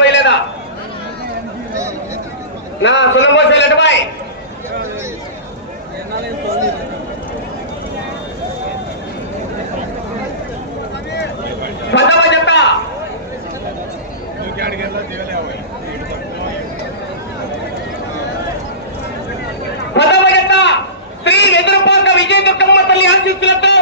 ఇంకా సున్నం పోయలేదా నా సున్నం పోసేలేట బాయ్. పదవ జత. పదవ జత. శ్రీ వెదురుపాక విజయ దుర్గమ్మ తల్లి ఆశీస్సులతో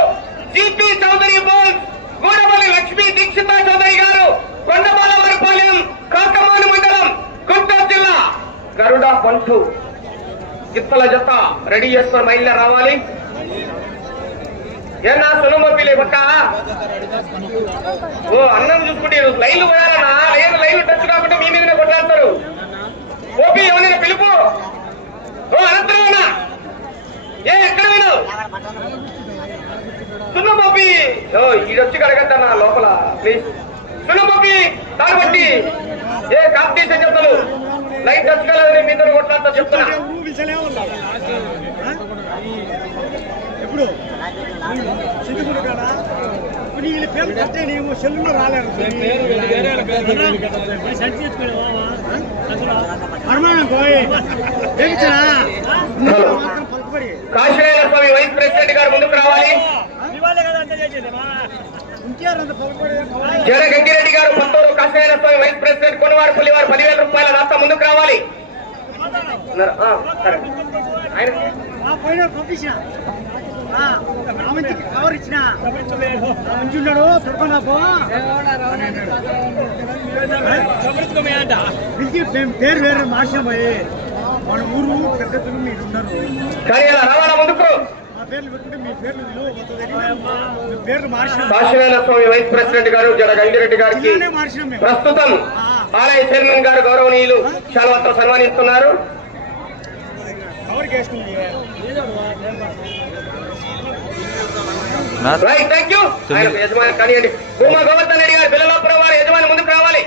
సిపి చౌదరి బోల్స్ గూడవల్లి లక్ష్మీ దీక్షిత చౌదరి గారు కొండబాలవరపాలెం కాకమాను మండలం గుంటూరు జిల్లా. గరుడ పంటు గిత్తల జత రెడీ చేసుకొని మైళ్ళ రావాలి. ఏనా సునమొప్పిలే పక్క? ఓ అన్నం చూసుకుంటే లైన్లు పోయాలన్నా లైన్ లైన్ టచ్ కాకుండా మీ మీదనే కొట్లాడతారు. ఓపి ఎవరైనా పిలుపు? ఓ అనంతరమేనా ఏ ఎక్కడ విను సున్నమోపి ఓ ఈడొచ్చి కడగద్దన్నా లోపల ప్లీజ్. సున్నమోపి దాన్ని బట్టి ఏ కాంపిటీషన్ చెప్తాను లైన్ టచ్ కాలేదని మీ ఇద్దరు కొట్లాడతా చెప్తున్నా. ఇప్పుడు వీళ్ళ పేరు కట్టే నీవు సెల్లులో పరమాణం పోయి స్వామి వైస్ ప్రెసిడెంట్ గారు ముందుకు రావాలి. జడ గంగిరెడ్డి గారు పత్తూరు కాశీనారాయణ స్వామి వైస్ ప్రెసిడెంట్ కొనవారు వారు పదివేల రూపాయల రాస్తా ముందుకు రావాలి. కవర్ ఇచ్చిన. పేరు వేరే మార్చామయ్యి మన ఊరు పెద్ద పిల్లలు మీరు ఉన్నారు రావాలా ముందుకు స్వామి వైస్ ప్రెసిడెంట్ గారు జడ గంగిరెడ్డి గారికి ప్రస్తుతం ఆలయ చైర్మన్ గారు గౌరవనీయులు శాల్వాతో సన్మానిస్తున్నారు. యజమాని కానివ్వండి. భూమా గోవర్ధన్ రెడ్డి గారు పిల్లలాపురం వారి యజమాని ముందుకు రావాలి.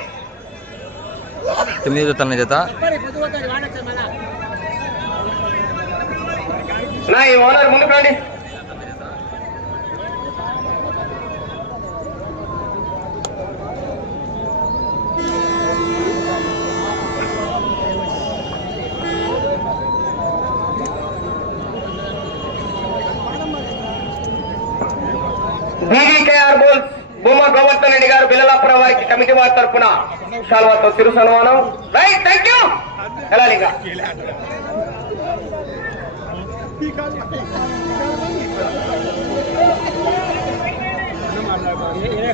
తొమ్మిది జత జత. నా ఈ ఓనర్ ముందుకు రండి బీడీకేఆర్ బోల్స్ బొమ్మ గోవర్ధన్ రెడ్డి గారు బిల్లలాపుర వారికి కమిటీ వారి తరఫున శాల్వాతో సిరు సన్మానం రైట్ థ్యాంక్ యూ వెళ్ళాలి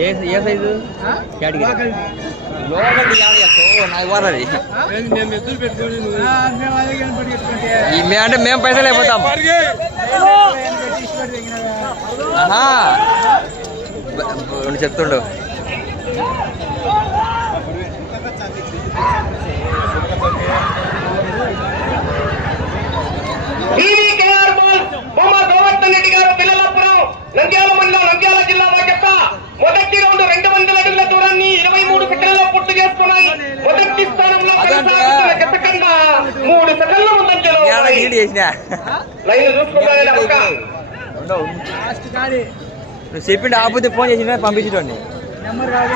ఏ సైజు? కేటగిరీ అంటే మేము పైసలు అయిపోతాం. బ- చెప్తుండు బీవీకేఆర్ బాల్ బొమ్మ గోవర్ధన్ రెడ్డి గారు పిల్లలపురం నంద్యాల మండలం నంద్యాల జిల్లా వాజప్ప మొదటి రౌండ్ రెండు వందల అడుగుల దూరాన్ని ఇరవై మూడు సెకండ్లలో పూర్తి చేసుకున్నాయి. మొదటి స్థానంలో కొనసాగుతున్న కన్నా మూడు సెకండ్ల ముందంజలో లైన్ నువ్వు చెప్పిండు ఆపోతే ఫోన్ చేసిన పంపించండి నెంబర్. రాదు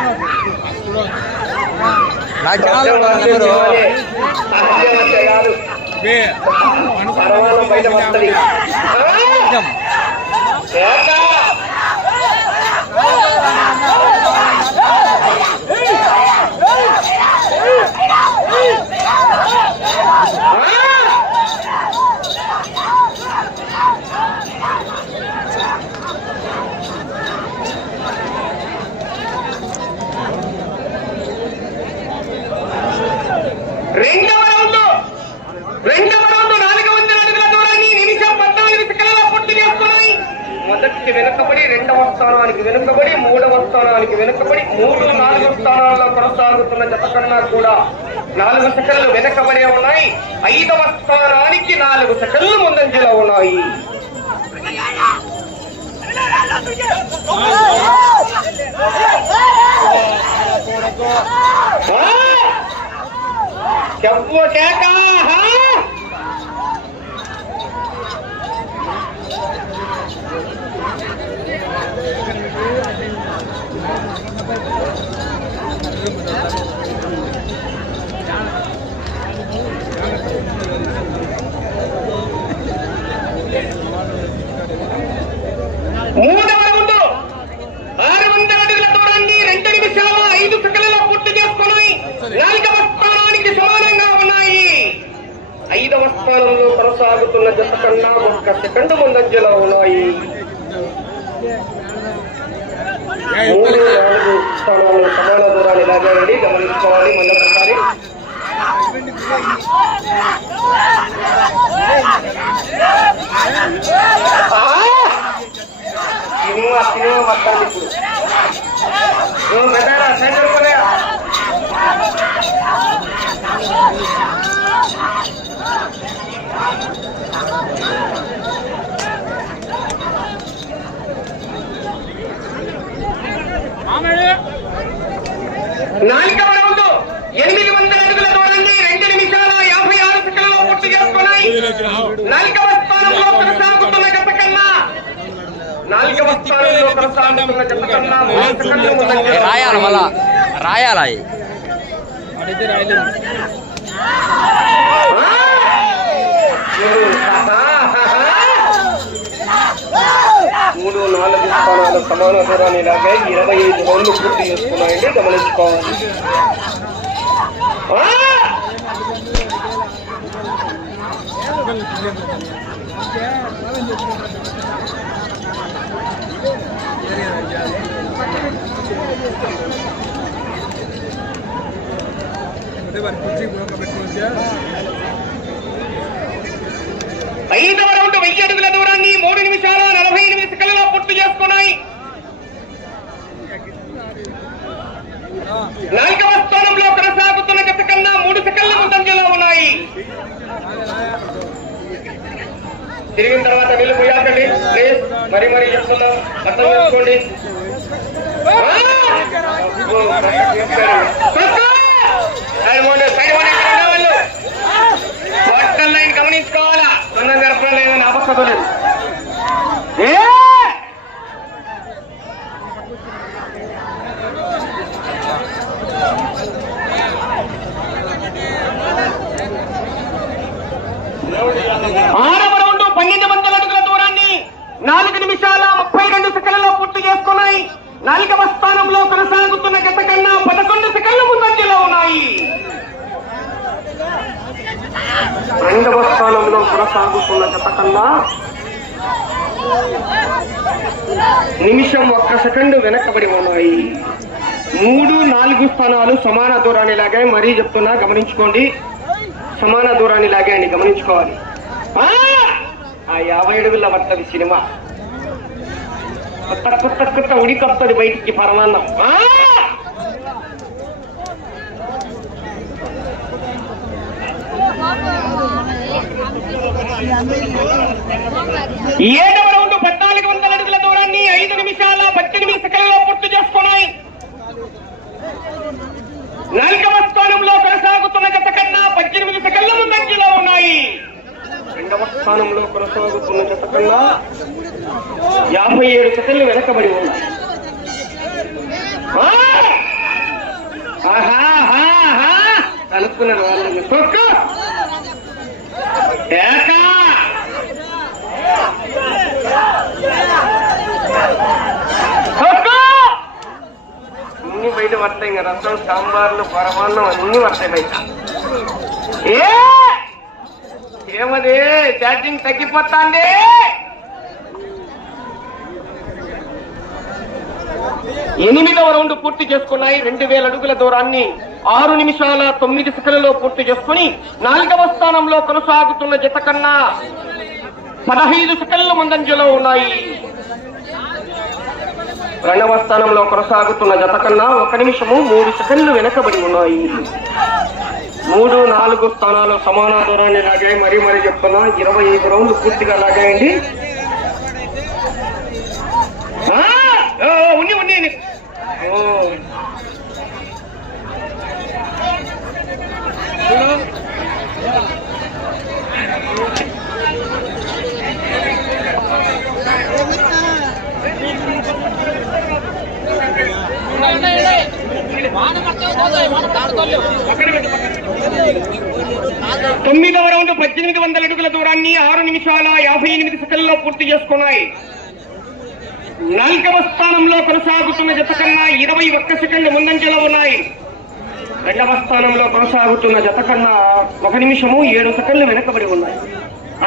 నాకు ఛానల్ నెంబరు. పరమాణం బయట వస్తది. రెండవ రౌండ్. రెండవ వందల అడుగుల దూరాన్ని నిమిషం పద్నాలుగు సెకండ్ల పూర్తి చేసుకున్నాయి మొదటికి వెనుకబడి రెండవ స్థానానికి వెనుకబడి మూడవ స్థానానికి వెనుకబడి మూడు నాలుగు స్థానాల్లో కొనసాగుతున్న జత కన్నా కూడా నాలుగు సెకండ్లు వెనుకబడే ఉన్నాయి. ఐదవ స్థానానికి నాలుగు సెకండ్లు ముందంజలో ఉన్నాయి. చెప్పు ఆహా! మూడవ రౌండ్ ఆరు వందల అడుగుల దూరాన్ని రెండు నిమిషాల ఐదు సెకండ్లలో పూర్తి చేసుకుని నాలుగవ స్థానానికి సమానంగా ఉన్నాయి ఐదవ స్థానంలో కొనసాగుతున్న జత కన్నా ఒక్క సెకండ్ ముందంజలో ఉన్నాయి. మూడు నాలుగు స్థానాలు సమాన దూరాన్ని లాగారండి గమనించుకోవాలి మళ్ళొకసారి సినిమా సినిమా మొత్తం ఇప్పుడు నువ్వు పెట్టారా సెంటర్ పోయా నాలుగవ రౌండ్ ఎనిమిది వందల అడుగుల దూరాన్ని రెండు నిమిషాల యాభై ఆరు సెకండ్లలో పూర్తి చేసుకున్నాయి. నాలుగవ స్థానంలో కొనసాగుతున్న గత కన్నా నాలుగవ స్థానంలో కొనసాగుతున్న గత కన్నా మూడు సెకండ్లు ముందంజలో రాయాలి మళ్ళా. రాయాలి. అవి. మూడు నాలుగు స్థానాల సమాన దూరాన్ని ఇలాగే ఇరవై ఐదు రౌండ్లు పూర్తి చేసుకున్నాయండి. గమనించుకోవాలి. ఐదవ రౌండ్ వెయ్యి అడుగుల దూరాన్ని మూడు నిమిషాలు పూర్తి చేసుకున్నాయి నాలుగవ స్థానంలో కొనసాగుతున్న గత కన్నా మూడు సెకండ్ల ముందంజలో ఉన్నాయి తిరిగిన తర్వాత నీళ్ళు పోయాకండి ప్లీజ్ మరి మరి చెప్తున్నాం అర్థం చేసుకోండి వాళ్ళు. గమనించుకోవాలా తొందర జరపడం లేదని అవసరం లేదు ఏ! ఆరవ రౌండ్ పన్నెండు వందల అడుగుల దూరాన్ని నాలుగు నిమిషాల ముప్పై రెండు సెకండ్లలో పూర్తి చేసుకున్నాయి. నాలుగవ స్థానంలో కొనసాగుతున్న గత కన్నా పదకొండు సెకండ్లు ముందంజలో ఉన్నాయి. రెండవ స్థానంలో కొనసాగుతున్న గత కన్నా నిమిషం ఒక్క సెకండ్ వెనకబడి ఉన్నాయి. మూడు నాలుగు స్థానాలు సమాన దూరాన్ని లాగాయి. మరీ చెప్తున్నా గమనించుకోండి. సమాన దూరాన్ని లాగాయని గమనించుకోవాలి. ఆ! ఆ యాభై అడుగుల వర్తది సినిమా కొత్త కొత్త కొత్త ఉడికొస్తుంది బయటికి పరమాన్నం ఆ! ఏడవ రౌండ్ పద్నాలుగు వందల అడుగుల దూరాన్ని ఐదు నిమిషాల పద్దెనిమిది సెకండ్లో పూర్తి చేసుకున్నాయి నాలుగవ స్థానంలో కొనసాగుతున్న గత కన్నా పద్దెనిమిది సెకండ్ల ముందంజలో ఉన్నాయి స్థానంలో కొనసాగుతున్న గత కన్నా యాభై ఏడు సెకండ్లు వెనకబడి ఉన్నాయి. ఆ! వాళ్ళని తొక్కు! అన్ని బయట పడతాయి ఇంకా రసం సాంబార్లు పరమాన్నం అన్ని పడతాయి బయట. ఏ! ఏమది? ఛార్జింగ్ తగ్గిపోతాండి ఎనిమిదవ రౌండ్ పూర్తి చేసుకున్నాయి. రెండు వేల అడుగుల దూరాన్ని ఆరు నిమిషాల తొమ్మిది సెకండ్లలో పూర్తి చేసుకుని నాలుగవ స్థానంలో కొనసాగుతున్న జత కన్నా పదహైదు సెకండ్ల ముందంజలో ఉన్నాయి. రెండవ స్థానంలో కొనసాగుతున్న జత కన్నా ఒక నిమిషము మూడు సెకండ్లు వెనకబడి ఉన్నాయి. మూడు నాలుగు స్థానాలు సమాన దూరాన్ని లాగాయి. మరీ మరీ చెప్తున్నా ఇరవై ఐదు రౌండ్లు పూర్తిగా లాగాయండి. ఉన్ని ఉన్ని. ఓ. తొమ్మిదవ రౌండ్ పద్దెనిమిది వందల అడుగుల దూరాన్ని ఆరు నిమిషాల యాభై ఎనిమిది సెకండ్లో పూర్తి చేసుకున్నాయి. నాలుగవ స్థానంలో కొనసాగుతున్న జత కన్నా ఇరవై ఒక్క సెకండ్ ముందంజలో ఉన్నాయి. రెండవ స్థానంలో కొనసాగుతున్న జత కన్నా ఒక నిమిషము ఏడు సెకండ్లు వెనకబడి ఉన్నాయి.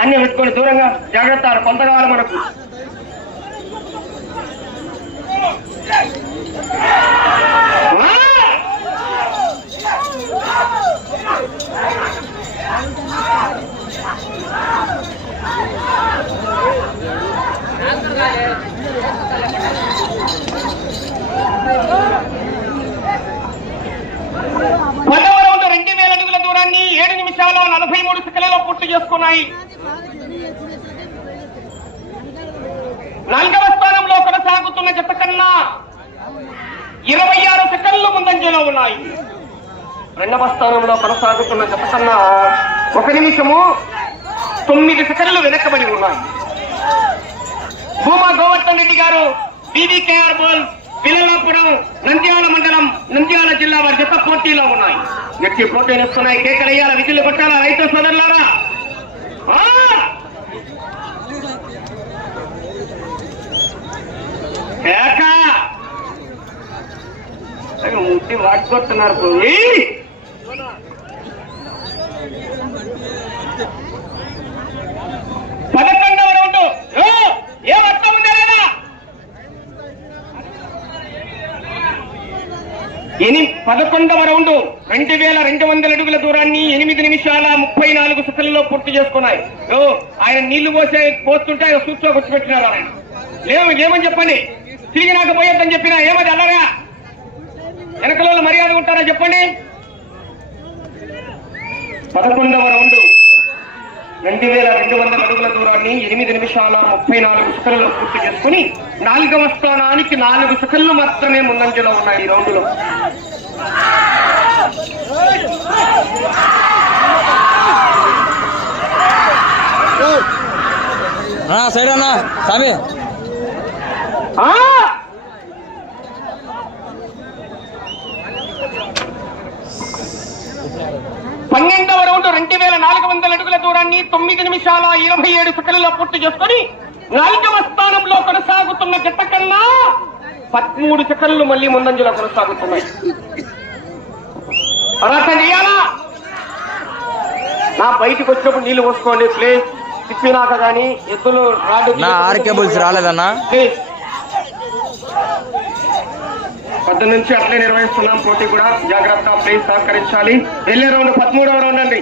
అన్ని పెట్టుకొని దూరంగా జాగ్రత్త కొంతకాలం మనకు. పదవ రౌండ్ రెండు వేల అడుగుల దూరాన్ని ఏడు నిమిషాల నలభై మూడు సెకండ్లలో పూర్తి చేసుకున్నాయి. నాలుగవ స్థానంలో కొనసాగుతున్న జత కన్నా ఇరవై ఆరు సెకండ్లు ముందంజలో ఉన్నాయి. రెండవ స్థానంలో కొనసాగుతున్న జత ఒక నిమిషము తొమ్మిది సెకండ్లు వెనకబడి ఉన్నాయి. భూమా గోవర్ధన్ రెడ్డి గారు బీబీకేఆర్ బోల్ పిల్లలాపురం నంద్యాల మండలం నంద్యాల జిల్లా వారి జత పోటీలో ఉన్నాయి. గట్టి పోటీలు ఇస్తున్నాయి కేకలయ్యాల విధులు కొట్టాలా రైతు సోదరులారా? కేక! ముట్టి వాడుకొస్తున్నారు పోయి పదకొండవ రౌండ్. ఏ, అర్థం ఎని పదకొండవ రౌండ్. రెండు వేల రెండు వందల అడుగుల దూరాన్ని ఎనిమిది నిమిషాల ముప్పై నాలుగు సెకండ్లో పూర్తి చేసుకున్నాయి. ఓ ఆయన నీళ్ళు పోసే పోస్తుంటే ఆయన సూచో గుర్తుపెట్టినారు ఆయన. లేవు ఏమని చెప్పండి? తిరిగి నాకు పోయొద్దని చెప్పినా ఏమది అల్లరా? వెనకలో మర్యాద ఉంటారా చెప్పండి? పదకొండవ రౌండ్. రెండు వేల రెండు వందల అడుగుల దూరాన్ని ఎనిమిది నిమిషాల ముప్పై నాలుగు సెకండ్లలో పూర్తి చేసుకుని నాలుగవ స్థానానికి నాలుగు సెకండ్లు మాత్రమే ముందంజలో ఉన్నాయి ఈ రౌండ్లో అన్నా సైడ్ అన్నా స్వామి ఆ! పన్నెండవ రౌండ్ రెండు వేల నాలుగు వందల అడుగుల దూరాన్ని తొమ్మిది నిమిషాల ఇరవై ఏడు సెకండ్లలో పూర్తి చేసుకొని నాలుగవ స్థానంలో కొనసాగుతున్న జట్ట కన్నా పదమూడు సెకండ్లు మళ్ళీ ముందంజలో కొనసాగుతున్నాయి. చేయాలా నా బయటికి వచ్చినప్పుడు నీళ్ళు పోసుకోండి ప్లీజ్ తిప్పినాక కానీ ఎద్దులు రాడు నా ఆర్ కేబుల్స్ రాలేదన్నా? ప్లీజ్ పొద్దు నుంచి అట్లే నిర్వహిస్తున్నాం. పోటీ కూడా జాగ్రత్త ప్లీజ్ సహకరించాలి. వెళ్ళే రౌండ్ పదమూడవ రౌండ్ అండి.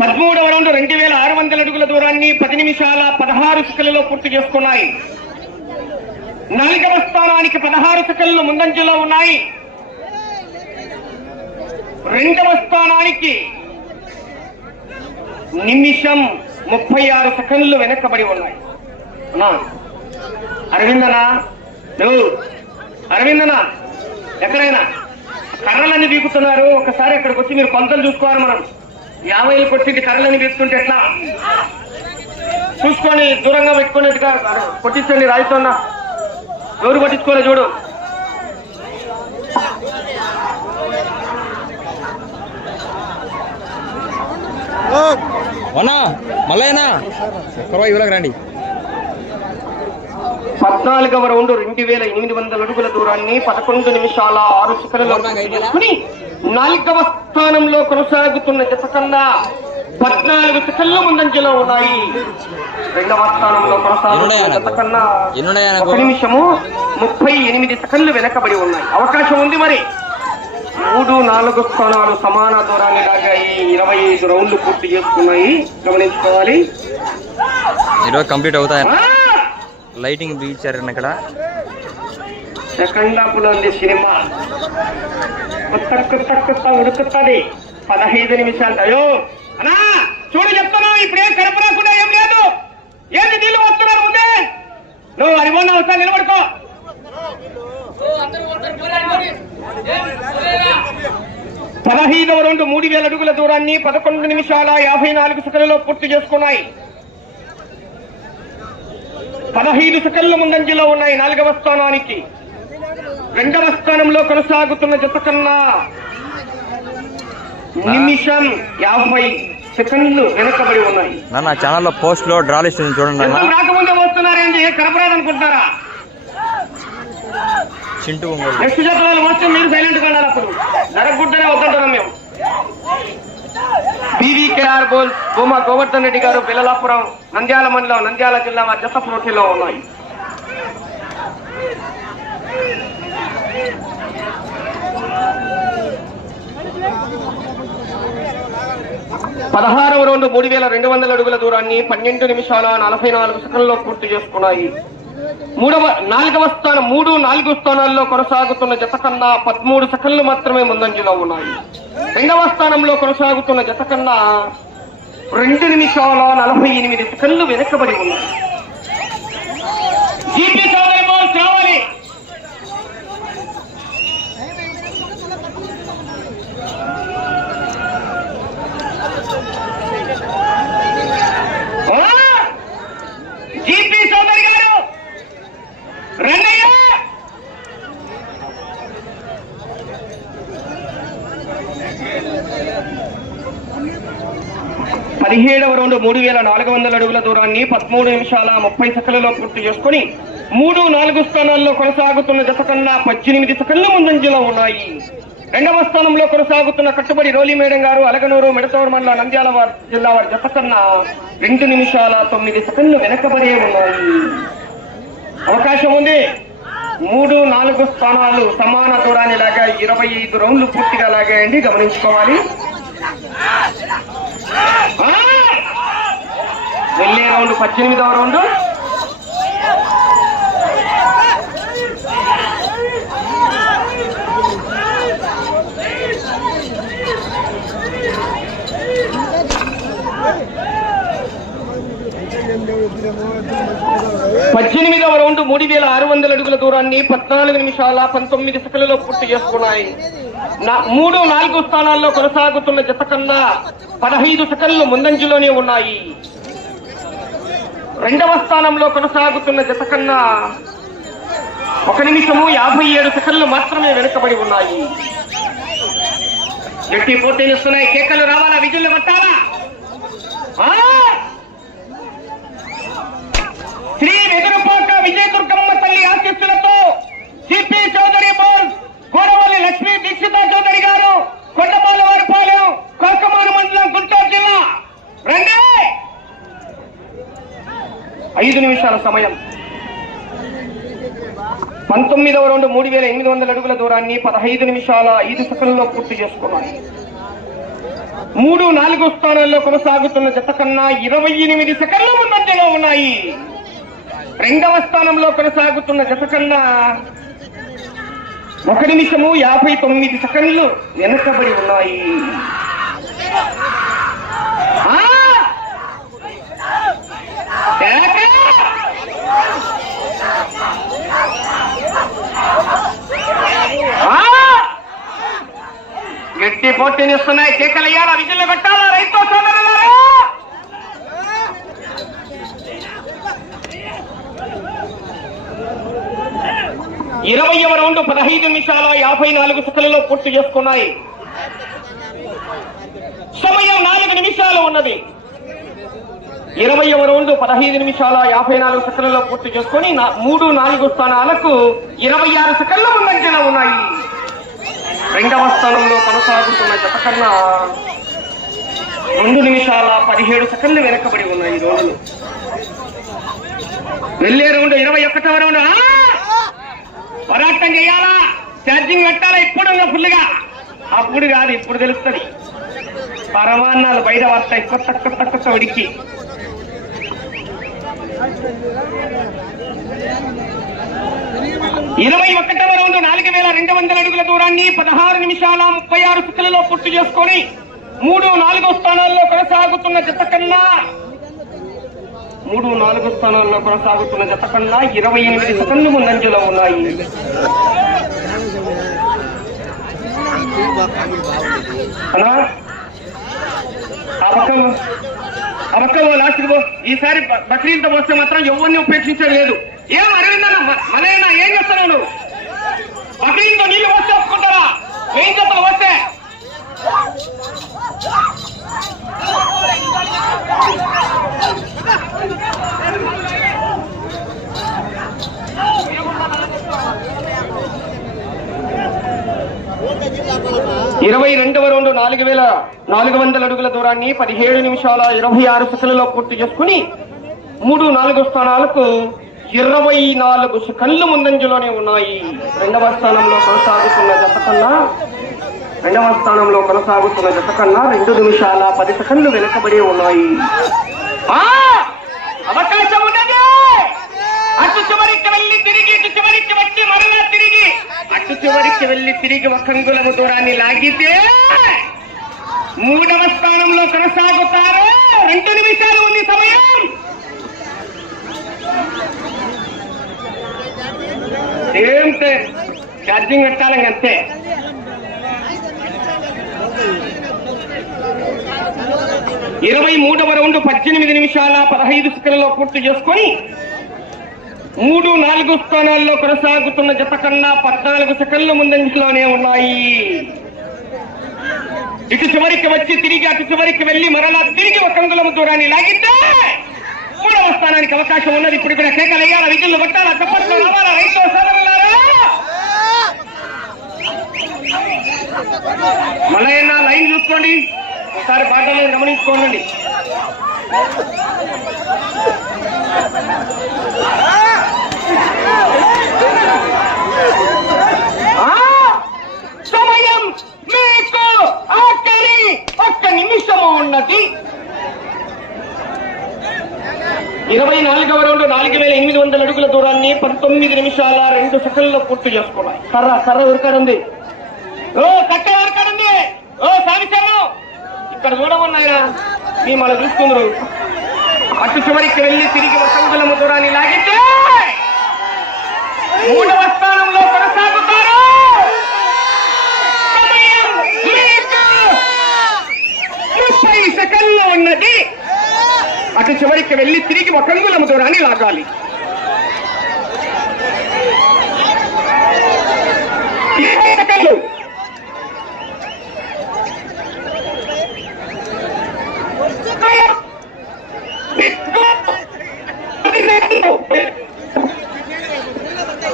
పదమూడవ రౌండ్ రెండు వేల ఆరు వందల అడుగుల దూరాన్ని పది నిమిషాల పదహారు సెకండ్లలో పూర్తి చేసుకున్నాయి. నాలుగవ స్థానానికి పదహారు సెకండ్లు ముందంజలో ఉన్నాయి. రెండవ స్థానానికి నిమిషం ముప్పై ఆరు సెకండ్లు వెనకబడి ఉన్నాయి. అన్నా అరవిందనా? నువ్వు అరవిందనా? ఎక్కడైనా? కర్రలన్నీ బీకుతున్నారు ఒకసారి అక్కడికి వచ్చి మీరు కొంతలు చూసుకోవాలి మనం. యాభైలు కొట్టింది కర్రలన్నీ బీకుతుంటే ఎట్లా? చూసుకొని దూరంగా పెట్టుకునేట్టుగా కొట్టించండి రాయితోన్నా ఎవరు పట్టించుకోలే చూడు. అన్నా మళ్ళైనా ఒక్కరో ఇవ్వలేక రండి. పద్నాలుగవ రౌండ్ రెండు వేల ఎనిమిది వందల అడుగుల దూరాన్ని పదకొండు నిమిషాల ఆరు చేసుకుని నాలుగవ స్థానంలో కొనసాగుతున్న జత కన్నా పద్నాలుగు సెకండ్ల ముందంజలో ఉన్నాయి. రెండవ స్థానంలో కొనసాగుతున్న జత కన్నా ఎన్నున్నాయా ఒక నిమిషము ముప్పై ఎనిమిది సెకండ్లు వెనకబడి ఉన్నాయి. అవకాశం ఉంది మరి. మూడు నాలుగు స్థానాలు సమాన దూరాన్ని ఈ ఇరవై ఐదు రౌండ్లు పూర్తి చేసుకున్నాయి. గమనించుకోవాలి. ఈరోజు కంప్లీట్ అవుతాయి! లైటింగ్ బీచారు ఇక్కడ. సెకండ్ హాఫ్లో ఉంది సినిమా. కొత్త కొత్త ఉడుకుతుంది పదహైదు నిమిషాలు. అయ్యో! అనా చూడు చెప్తున్నావు ఇప్పుడేం కనపడకుండా ఏం లేదు. ఏంటి నీళ్ళు వస్తున్నారు ముందే? నువ్వు అది మొన్న వస్తా నిలబడుకో. పదహైదవ రెండు మూడు వేల అడుగుల దూరాన్ని పదకొండు నిమిషాల యాభై నాలుగు సెకండ్లలో పూర్తి చేసుకున్నాయి. పదహైదు సెకండ్లు ముందంజలో ఉన్నాయి నాలుగవ స్థానానికి. రెండవ స్థానంలో కొనసాగుతున్న జత కన్నా నిమిషం యాభై సెకండ్లు వెనకబడి ఉన్నాయి. నా ఛానల్లో పోస్ట్లో డ్రా లిస్ట్ చూడండి రాకముందే వస్తున్నారేంటి కనపరాదనుకుంటారా చింటూ ఒంగోలు. నెక్స్ట్ జతలు వస్తే మీరు సైలెంట్గా ఉన్నారు అప్పుడు. నరగుడ్డనే వద్దంటున్నాం మేము. బీవీ కెఆర్ బోల్ భూమా గోవర్ధన్ రెడ్డి గారు పిల్లలాపురం నంద్యాల మండలం నంద్యాల జిల్లా వారి జత పోటీలో ఉన్నాయి. పదహారవ రౌండ్ మూడు వేల రెండు వందల అడుగుల దూరాన్ని పన్నెండు నిమిషాల నలభై నాలుగు సెకండ్లో పూర్తి చేసుకున్నాయి. మూడవ నాలుగవ స్థానం మూడు నాలుగు స్థానాల్లో కొనసాగుతున్న జత కన్నా పదమూడు సెకండ్లు మాత్రమే ముందంజలో ఉన్నాయి. రెండవ స్థానంలో కొనసాగుతున్న జత కన్నా రెండు నిమిషాల నలభై ఎనిమిది సెకండ్లు వెనకబడి ఉన్నాయి. జీపీ చౌదరి రావాలి ఆ! జీపీ చౌదరి గారు రండయ్య పదిహేడవ రౌండ్ మూడు వేల నాలుగు వందల అడుగుల దూరాన్ని పదమూడు నిమిషాల ముప్పై సెకండ్లలో పూర్తి చేసుకుని మూడు నాలుగు స్థానాల్లో కొనసాగుతున్న దశ కన్నా పద్దెనిమిది సెకండ్ల ముందంజలో ఉన్నాయి. రెండవ స్థానంలో కొనసాగుతున్న కట్టుబడి రోలి మేడం గారు అలగనూరు మిడతోడు మండల నంద్యాల జిల్లా వారి జత కన్నా రెండు నిమిషాల తొమ్మిది సెకండ్లు వెనకబడే ఉన్నాయి. అవకాశం ఉంది. మూడు నాలుగు స్థానాలు సమాన దూరాన్ని లాగా ఇరవై ఐదు రౌండ్లు పూర్తిగా లాగాయండి. గమనించుకోవాలి. వెళ్ళే రౌండ్ పద్దెనిమిదవ రౌండ్. పద్దెనిమిదవ రౌండ్ మూడు వేల ఆరు వందల అడుగుల దూరాన్ని పద్నాలుగు నిమిషాల పంతొమ్మిది సెకండ్లలో పూర్తి చేసుకున్నాయి. మూడు నాలుగు స్థానాల్లో కొనసాగుతున్న జత కన్నా పదహైదు సెకండ్లు ముందంజలోనే ఉన్నాయి. రెండవ స్థానంలో కొనసాగుతున్న జత కన్నా ఒక నిమిషము యాభై ఏడు సెకండ్లు మాత్రమే వెనుకబడి ఉన్నాయి. గట్టి పోటీలు వస్తున్నాయి. కేకలు రావాలా? విజులు పట్టాలా? శ్రీ శ్రీ విజయ విజయదుర్గమ్మ తల్లి ఆశీస్సులతో సిపి చౌదరి బోల్ కోడవల్లి లక్ష్మీ దీక్షిత చౌదరి గారు కొండపాల వారిపాలెం కొరకమాను మండలం గుంటూరు జిల్లా రండి ఐదు నిమిషాల సమయం. పంతొమ్మిదవ రెండు మూడు వేల ఎనిమిది వందల అడుగుల దూరాన్ని పదహైదు నిమిషాల ఐదు సెకండ్లో పూర్తి చేసుకున్నాను మూడు నాలుగు స్థానాల్లో కొనసాగుతున్న జత కన్నా ఇరవై ఎనిమిది సెకండ్లు ముందంజలో ఉన్నాయి. రెండవ స్థానంలో కొనసాగుతున్న జత కన్నా ఒక నిమిషము యాభై తొమ్మిది సెకండ్లు వెనుకబడి ఉన్నాయి ఆ! కేక! ఆ! పోటీని ఇస్తున్నాయి కేకలయ్యాల విజులు పెట్టాలా? రైతు ఇరవై ఇరవయవ రౌండ్ పదహైదు నిమిషాల యాభై నాలుగు సెకండ్లలో పూర్తి చేసుకున్నాయి. సమయం నాలుగు నిమిషాలు ఉన్నది. ఇరవయవ రౌండ్ పదహైదు నిమిషాల యాభై నాలుగు సెకండ్లలో పూర్తి చేసుకొని మూడు నాలుగు స్థానాలకు ఇరవై ఆరు సెకండ్ల ముందంజలో ఉన్నాయి. రెండవ స్థానంలో కొనసాగుతున్న జత కన్నా రెండు నిమిషాల పదిహేడు సెకండ్లు వెనకబడి ఉన్నాయి ఈ రోజులు. వెళ్ళే రౌండ్ ఇరవై ఒకటవ రౌండ్. పోరాటం చేయాలా? ఛార్జింగ్ పెట్టాలా? ఇప్పుడు ఫుల్గా అప్పుడు కాదు ఇప్పుడు తెలుస్తుంది. పరమాన్నాలు బయట వస్తాయి కొత్త కొత్త కొత్త ఉడికి. ఇరవై ఒకటవ రౌండ్ నాలుగు వేల రెండు వందల అడుగుల దూరాన్ని పదహారు నిమిషాల ముప్పై ఆరు స్థితులలో పూర్తి చేసుకొని మూడు నాలుగో స్థానాల్లో కొనసాగుతున్న జత కన్నా మూడు నాలుగు స్థానాల్లో కొనసాగుతున్న జత కన్నా ఇరవై ఎనిమిది సెకండ్లు ముందంజలో ఉన్నాయి. అన్నా ఆ పక్క ఈసారి బ- బక్రీద్తో వస్తే మాత్రం ఎవరిని ఉపేక్షించలేదు. ఏం అరవిందన్న మలైనా ఏం చేస్తున్నావు నువ్వు? బక్రీద్తో నీళ్ళు వస్తే ఒప్పుకుంటారా ఏం చేస్తావు వస్తే ఇరవై రెండవ రెండు నాలుగు వేల నాలుగు వందల అడుగుల దూరాన్ని పదిహేడు నిమిషాల ఇరవై ఆరు సెకండ్లలో పూర్తి చేసుకుని మూడు నాలుగు స్థానాలకు ఇరవై నాలుగు సెకండ్లు ముందంజలోనే ఉన్నాయి. రెండవ స్థానంలో కొనసాగుతున్న జత కన్నా రెండవ స్థానంలో కొనసాగుతున్న జత కన్నా రెండు నిమిషాల పది సెకండ్లు వెనుకబడి ఉన్నాయి. అవకాశం ఉన్నది! అటు చివరికి వెళ్ళి తిరిగి ఇటు చివరికి వచ్చి మరలా తిరిగి. అటు చివరికి వెళ్ళి తిరిగి ఒక అంగుళము దూరాన్ని లాగితే మూడవ స్థానంలో కొనసాగుతారు. రెండు నిమిషాలు ఉంది సమయం. ఏం ఛార్జింగ్ పెట్టాలి అంతే. ఇరవై మూడవ రౌండ్ పద్దెనిమిది నిమిషాల పదహైదు సెకండ్లలో పూర్తి చేసుకొని మూడు నాలుగు స్థానాల్లో కొనసాగుతున్న జత కన్నా పద్నాలుగు సెకండ్ల ముందంజలోనే ఉన్నాయి. ఇటు చివరికి వచ్చి తిరిగి అటు చివరికి వెళ్ళి మరలా తిరిగి ఒక అంగుళం దూరాన్ని లాగితే మూడవ స్థానానికి అవకాశం ఉన్నది. ఇప్పుడు ఇక్కడ కేకలు వేయాలా? విధులు కొట్టాలా? చప్పట్లు రావాలా? రైతు సోదరులారా? మలయన్న లైన్ చూసుకోండి. ఒకసారి పాటలు గమనించుకోండి. సమయం మీకు ఆఖరి ఒక్క నిమిషము ఉన్నది. ఇరవై నాలుగవ రౌండ్ నాలుగు వేల ఎనిమిది వందల అడుగుల దూరాన్ని పంతొమ్మిది నిమిషాల రెండు సెకండ్లలో పూర్తి చేసుకోవాలి సర్రా సర్ర ఉరకడుంది ఓ ఇక్కడ చూడమన్నాయినా మీ మన చూస్తున్నారు. అటు చివరికి వెళ్ళి తిరిగి వసంతులము దూరాన్ని లాగితే మూడవ స్థానంలో కొనసాగుతారు! ముప్పై సెకండ్లు ఉన్నది. అటు చివరికి వెళ్ళి తిరిగి ఒక అంగుళం దూరాన్ని లాగాలి. సెకండ్లు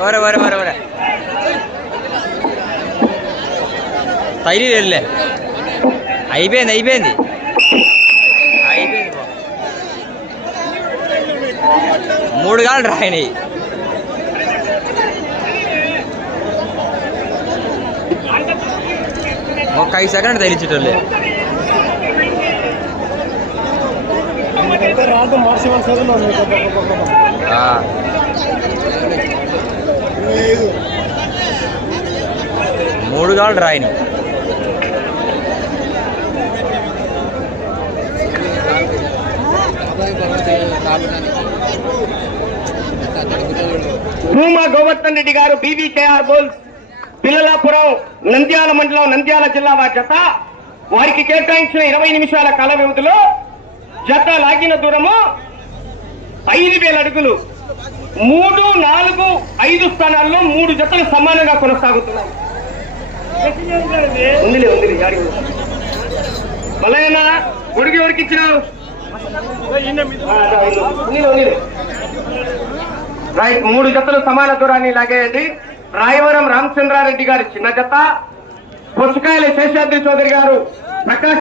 వరే వరే వరే వరే స్టైల్ వెళ్ళే. అయిపోయింది అయిపోయింది. అయిపోయింది మూడు గాలు రాయని ఒక ఐదు సెకండ్ తగిలించేటోళ్ళే. మూడు కాళ్ళు రాయని భూమా గోవర్ధన్ రెడ్డి గారు బీబీకేఆర్ బోల్స్ పిల్లలాపురం నంద్యాల మండలం నంద్యాల జిల్లా వారి జత. వారికి కేటాయించిన ఇరవై నిమిషాల కాల వ్యవధిలో జత లాగిన దూరము ఐదు వేల అడుగులు. మూడు నాలుగు ఐదు స్థానాల్లో మూడు జతలు సమానంగా కొనసాగుతున్నాయి. ఉందిలే ఉందిలే జాడి మలయన్న ఎవరికి ఇచ్చినారు? రైట్ మూడు జతలు సమాన దూరాన్ని లాగేయండి. రాయవరం రామచంద్రారెడ్డి గారి చిన్న జత. పుచ్చకాయల శేషాద్రి చౌదరి గారు ప్రకాశ్